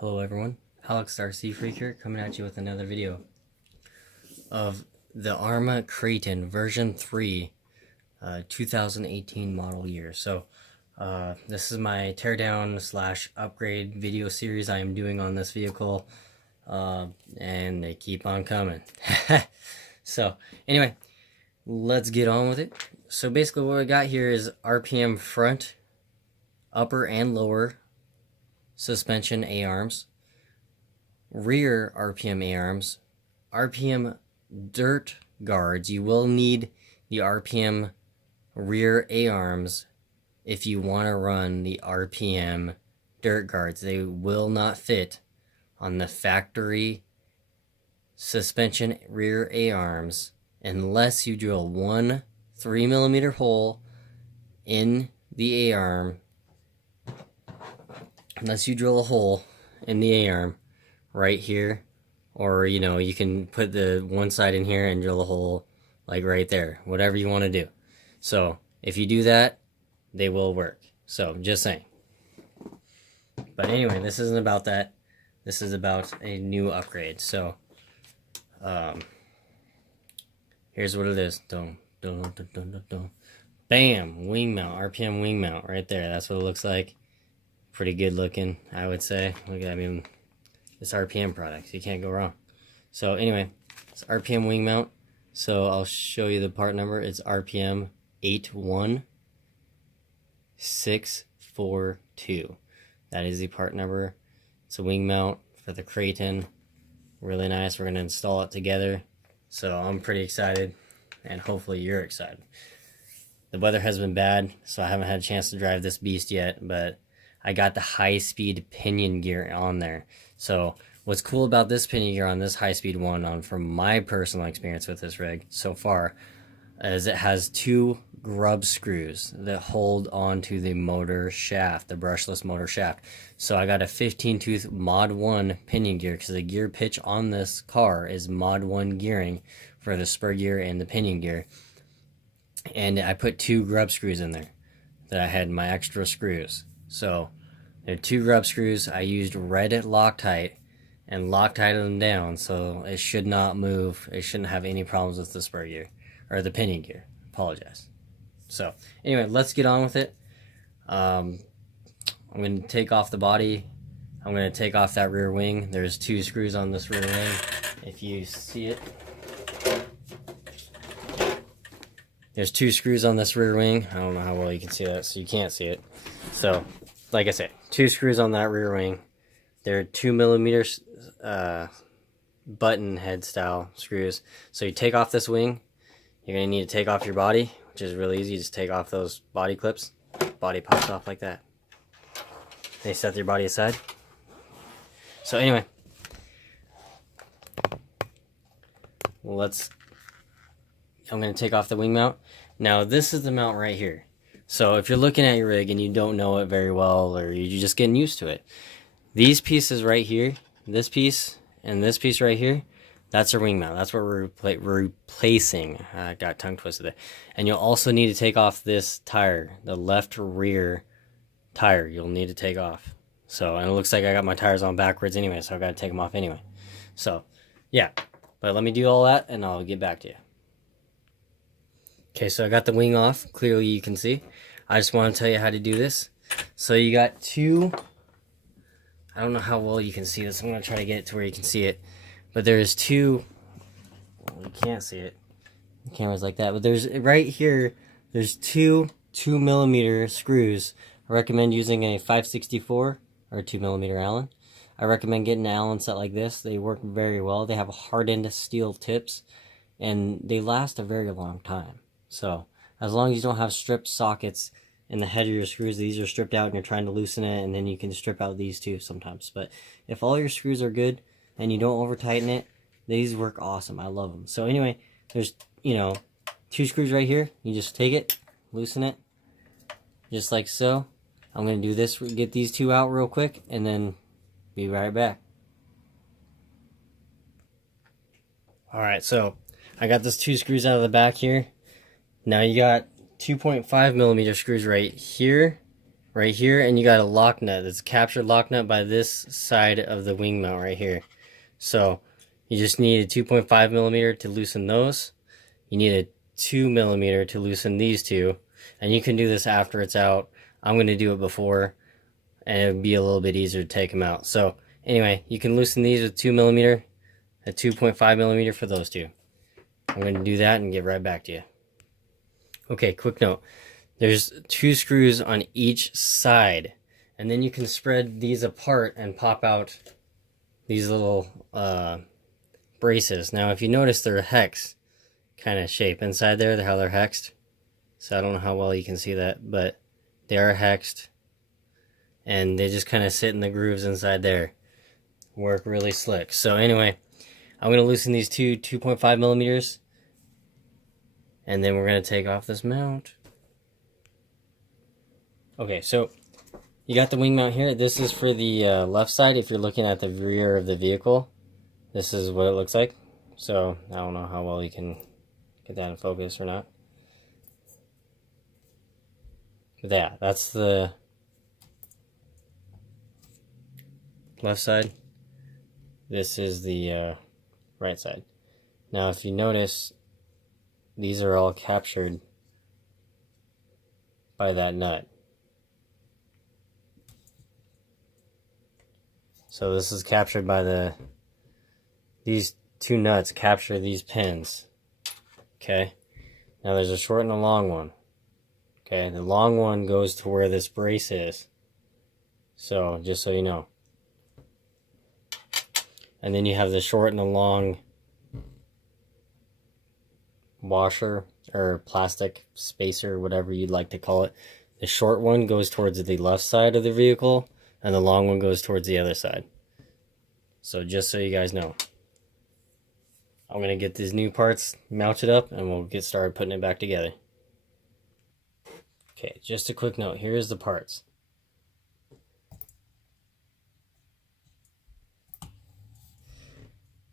Hello everyone, Alex RC Freak here, coming at you with another video of the Arrma Kraton version 3 2018 model year. So this is my teardown slash upgrade video series I am doing on this vehicle, and they keep on coming. So anyway, let's get on with it. So basically what I got here is RPM front, upper and lower suspension A-arms, rear RPM A-arms, RPM dirt guards. You will need the RPM rear A-arms if you want to run the RPM dirt guards. They will not fit on the factory suspension rear A-arms unless you drill one 3mm hole in the A-arm. Unless you drill a hole in the A-arm right here, or you can put the one side in here and drill a hole like right there, whatever you want to do. So if you do that, they will work. So just saying. But anyway, this isn't about that. This is about a new upgrade. So here's what it is. Dun, dun, dun, dun, dun, dun. Bam, wing mount, RPM wing mount right there. That's what it looks like. Pretty good looking, I would say. Look at, it's RPM products, you can't go wrong. So anyway, it's RPM wing mount. So I'll show you the part number. It's RPM 81642. That is the part number. It's a wing mount for the Kraton. Really nice. We're gonna install it together. So I'm pretty excited, and hopefully you're excited. The weather has been bad, so I haven't had a chance to drive this beast yet, but I got the high-speed pinion gear on there. So what's cool about this pinion gear on this high-speed one, from my personal experience with this rig so far, is it has two grub screws that hold onto the motor shaft, the brushless motor shaft. So I got a 15-tooth Mod 1 pinion gear because the gear pitch on this car is Mod 1 gearing for the spur gear and the pinion gear. And I put two grub screws in there that I had in my extra screws. So there are two grub screws. I used red Loctite and Loctited them down, so it should not move. It shouldn't have any problems with the spur gear or the pinion gear. Apologize. So anyway, let's get on with it. I'm going to take off the body. I'm going to take off that rear wing. There's two screws on this rear wing. If you see it, there's two screws on this rear wing. I don't know how well you can see that, so you can't see it. So, like I said, two screws on that rear wing. They're 2mm button head style screws. So you take off this wing, you're going to need to take off your body, which is really easy. Just take off those body clips. Body pops off like that. They set your body aside. So anyway, I'm going to take off the wing mount. Now this is the mount right here. So if you're looking at your rig and you don't know it very well, or you're just getting used to it, these pieces right here, this piece and this piece right here, that's our wing mount. That's what we're replacing. I got tongue twisted there. And you'll also need to take off this tire, the left rear tire. You'll need to take off. So, and it looks like I got my tires on backwards anyway, so I got to take them off anyway. So, yeah. But let me do all that and I'll get back to you. Okay, so I got the wing off. Clearly you can see. I just want to tell you how to do this. So you got two, I don't know how well you can see this. I'm going to try to get it to where you can see it. But there's two, well, you can't see it. The camera's like that. But there's, right here, there's two 2mm screws. I recommend using a 564 or 2mm Allen. I recommend getting an Allen set like this. They work very well. They have hardened steel tips, and they last a very long time. So as long as you don't have stripped sockets in the head of your screws, these are stripped out and you're trying to loosen it, and then you can strip out these too sometimes. But if all your screws are good and you don't over tighten it, these work awesome. I love them. So anyway, there's two screws right here. You just take it, loosen it, just like so. I'm going to do this, get these two out real quick, and then be right back. Alright, so I got those two screws out of the back here. Now you got 2.5mm screws right here right here, and you got a lock nut. That's a captured lock nut by this side of the wing mount right here. So you just need a 2.5 millimeter to loosen those. You need a 2 millimeter to loosen these two, and you can do this after it's out. I'm going to do it before, and it would be a little bit easier to take them out. So anyway, you can loosen these with 2 millimeter, a 2.5 millimeter for those two. I'm going to do that and get right back to you. Okay, quick note. There's 2 screws on each side, and then you can spread these apart and pop out these little braces. Now if you notice, they're hex kind of shape inside there, how they're hexed. So I don't know how well you can see that, but they are hexed, and they just kind of sit in the grooves inside there. Work really slick. So anyway, I'm going to loosen these 2.5 millimeters, and then we're going to take off this mount. Okay, so you got the wing mount here. This is for the left side. If you're looking at the rear of the vehicle, this is what it looks like. So I don't know how well you can get that in focus or not. But yeah, that's the left side. This is the right side. Now if you notice, these are all captured by that nut. So this is captured by these 2 nuts capture these pins. Okay. Now there's a short and a long one. Okay, the long one goes to where this brace is. So just so you know. And then you have the short and the long washer or plastic spacer, whatever you'd like to call it. The short one goes towards the left side of the vehicle, and the long one goes towards the other side. So just so you guys know. I'm going to get these new parts mounted up, and we'll get started putting it back together. Okay, just a quick note. Here's the parts.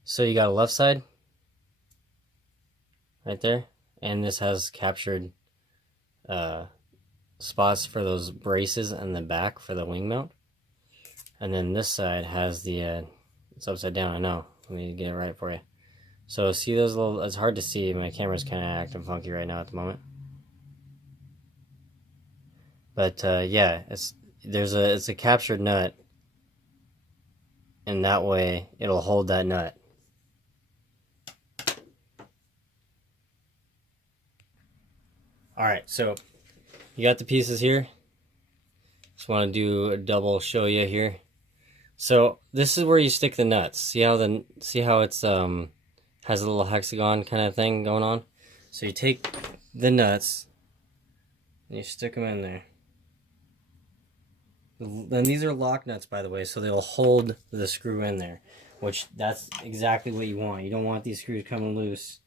So you got a left side right there, and this has captured spots for those braces in the back for the wing mount. And then this side has the it's upside down, I know. Let me get it right for you. So see those little, it's hard to see, my camera's kind of acting funky right now at the moment. But yeah, it's a captured nut, and that way it'll hold that nut. Alright, so you got the pieces here. Just want to do a double show you here. So this is where you stick the nuts. See how it's has a little hexagon kind of thing going on? So you take the nuts and you stick them in there. Then these are lock nuts, by the way, so they'll hold the screw in there, which that's exactly what you want. You don't want these screws coming loose,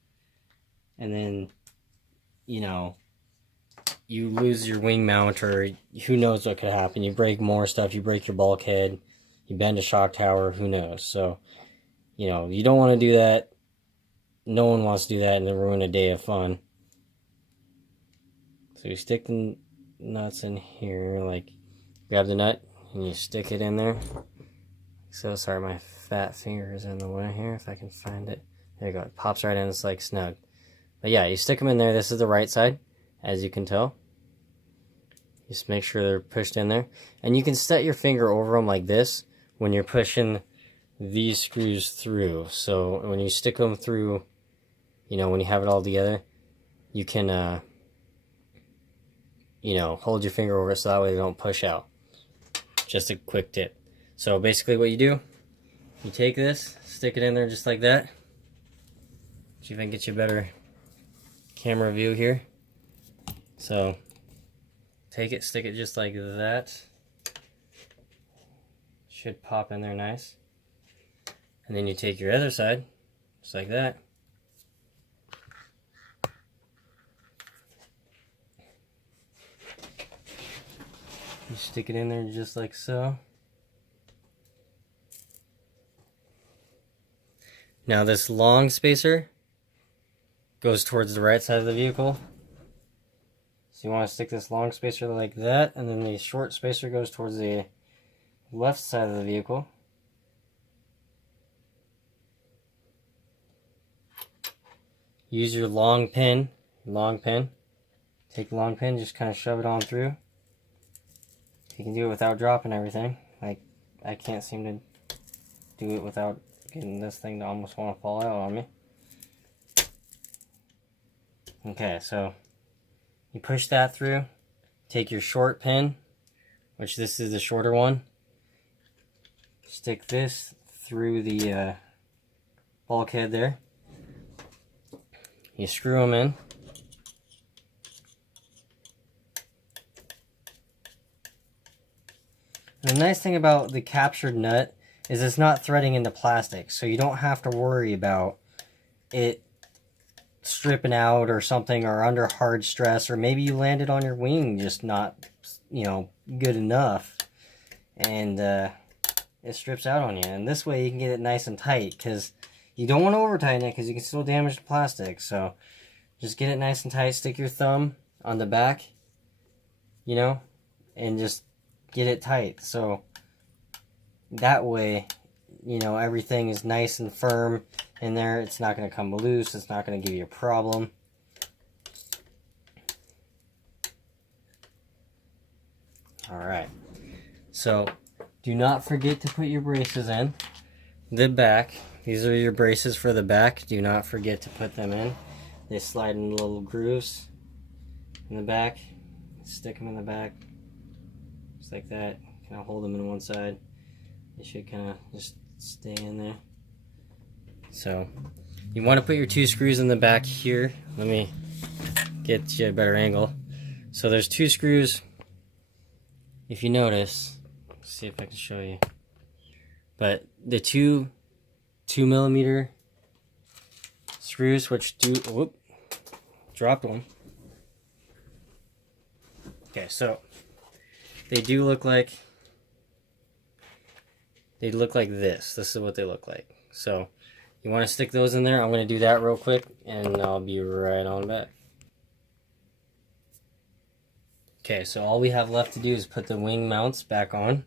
and then, you know, you lose your wing mount, or who knows what could happen. You break more stuff, you break your bulkhead, you bend a shock tower, who knows. So, you know, you don't want to do that. No one wants to do that and then ruin a day of fun. So you stick the nuts in here, like, grab the nut and you stick it in there. So sorry, my fat finger is in the way here, if I can find it. There you go, it pops right in, it's like snug. But yeah, you stick them in there. This is the right side, as you can tell. Just make sure they're pushed in there. And you can set your finger over them like this when you're pushing these screws through. So when you stick them through, you know, when you have it all together, you can, you know, hold your finger over it so that way they don't push out. Just a quick tip. So basically what you do, you take this, stick it in there just like that. See if I can get you a better camera view here. So take it, stick it just like that. Should pop in there nice. And then you take your other side, just like that. You stick it in there just like so. Now this long spacer goes towards the right side of the vehicle. So you want to stick this long spacer like that, and then the short spacer goes towards the left side of the vehicle. Use your long pin. Take the long pin, just kind of shove it on through. You can do it without dropping everything. Like, I can't seem to do it without getting this thing to almost want to fall out on me. Okay, so you push that through. Take your short pin, which this is the shorter one. Stick this through the bulkhead there. You screw them in. The nice thing about the captured nut is it's not threading into plastic, so you don't have to worry about it stripping out or something, or under hard stress, or maybe you landed on your wing just not, you know, good enough, and it strips out on you. And this way you can get it nice and tight, because you don't want to over tighten it, because you can still damage the plastic. So just get it nice and tight. Stick your thumb on the back, you know, and just get it tight. So that way, you know, everything is nice and firm in there. It's not going to come loose. It's not going to give you a problem. Alright, so do not forget to put your braces in the back. These are your braces for the back. Do not forget to put them in. They slide in little grooves in the back. Stick them in the back just like that. Kind of hold them in one side. They should kind of just stay in there. So you want to put your 2 screws in the back here. Let me get you a better angle. So there's 2 screws. If you notice, let's see if I can show you. But the 2mm screws, which do, whoop, dropped one. Okay, so they do look like, this. This is what they look like. So you want to stick those in there. I'm going to do that real quick, and I'll be right on back. Okay, so all we have left to do is put the wing mounts back on.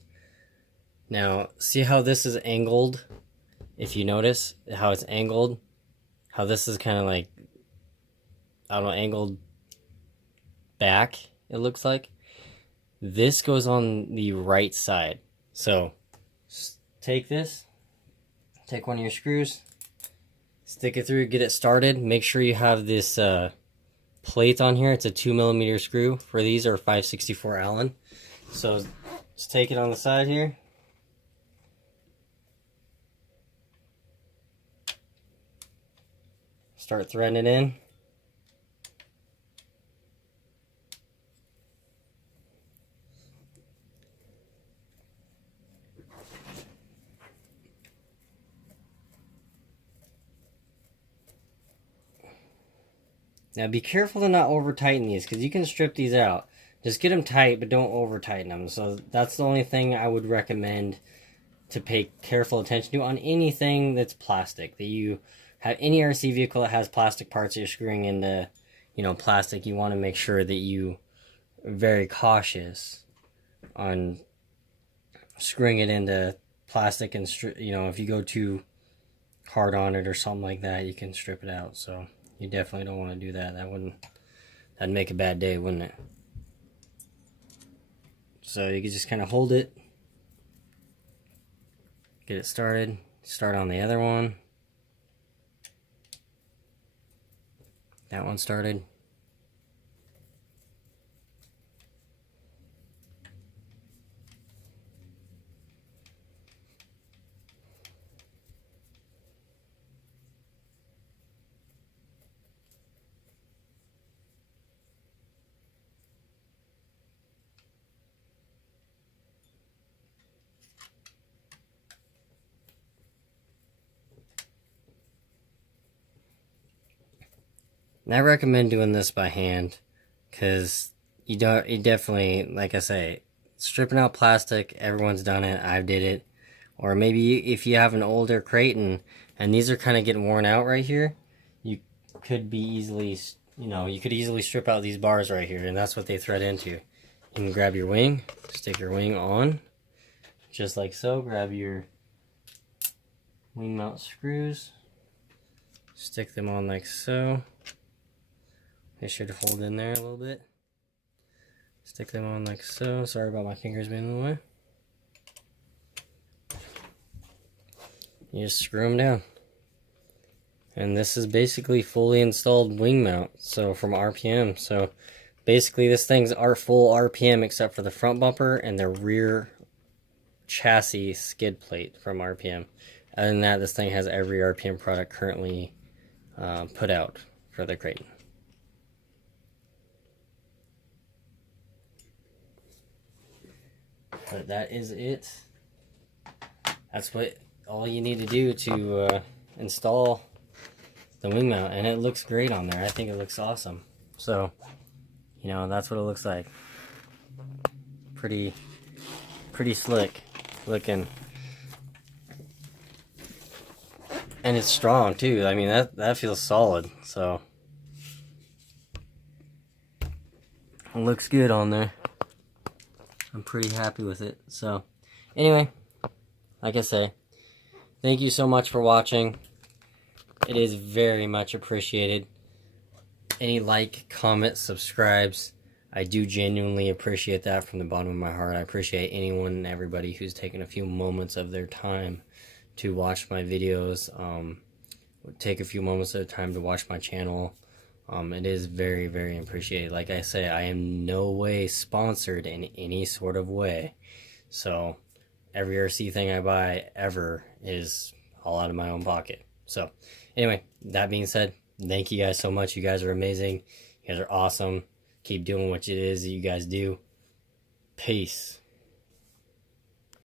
Now, see how this is angled? If you notice how it's angled, how this is kind of like, I don't know, angled back, it looks like. This goes on the right side. So take this, take one of your screws, stick it through, get it started. Make sure you have this plate on here. It's a 2mm screw. For these are 5/64 Allen. So just take it on the side here. Start threading it in. Now be careful to not over tighten these, because you can strip these out. Just get them tight, but don't over tighten them. So that's the only thing I would recommend to pay careful attention to on anything that's plastic. That you have any RC vehicle that has plastic parts that you're screwing into, you know, plastic. You want to make sure that you are very cautious on screwing it into plastic, and you know, if you go too hard on it or something like that, you can strip it out. So you definitely don't want to do that. That'd make a bad day, wouldn't it? So you can just kind of hold it, get it started, start on the other one. That one started. And I recommend doing this by hand, because you definitely, like I say, stripping out plastic, everyone's done it, I've did it. Or maybe if you have an older Kraton and these are kind of getting worn out right here, you could be easily you know, you could easily strip out these bars right here, and that's what they thread into. You can grab your wing, stick your wing on, just like so. Grab your wing mount screws, stick them on like so. They should hold in there a little bit. Stick them on like so. Sorry about my fingers being in the way. You just screw them down. And this is basically fully installed wing mount, so from RPM. So basically this thing's our full RPM except for the front bumper and the rear chassis skid plate from RPM. Other than that, this thing has every RPM product currently put out for the Kraton. But that is it. That's what all you need to do to install the wing mount, and it looks great on there. I think it looks awesome. So, you know, that's what it looks like. Pretty slick looking. And it's strong too. I mean, that feels solid. So it looks good on there. I'm pretty happy with it. So anyway, like I say, thank you so much for watching. It is very much appreciated. Any like, comment, subscribes, I do genuinely appreciate that from the bottom of my heart. I appreciate anyone and everybody who's taken a few moments of their time to watch my videos. Take a few moments of their time to watch my channel. It is very, very appreciated. Like I say, I am no way sponsored in any sort of way. So every RC thing I buy ever is all out of my own pocket. So anyway, that being said, thank you guys so much. You guys are amazing. You guys are awesome. Keep doing what it is that you guys do. Peace.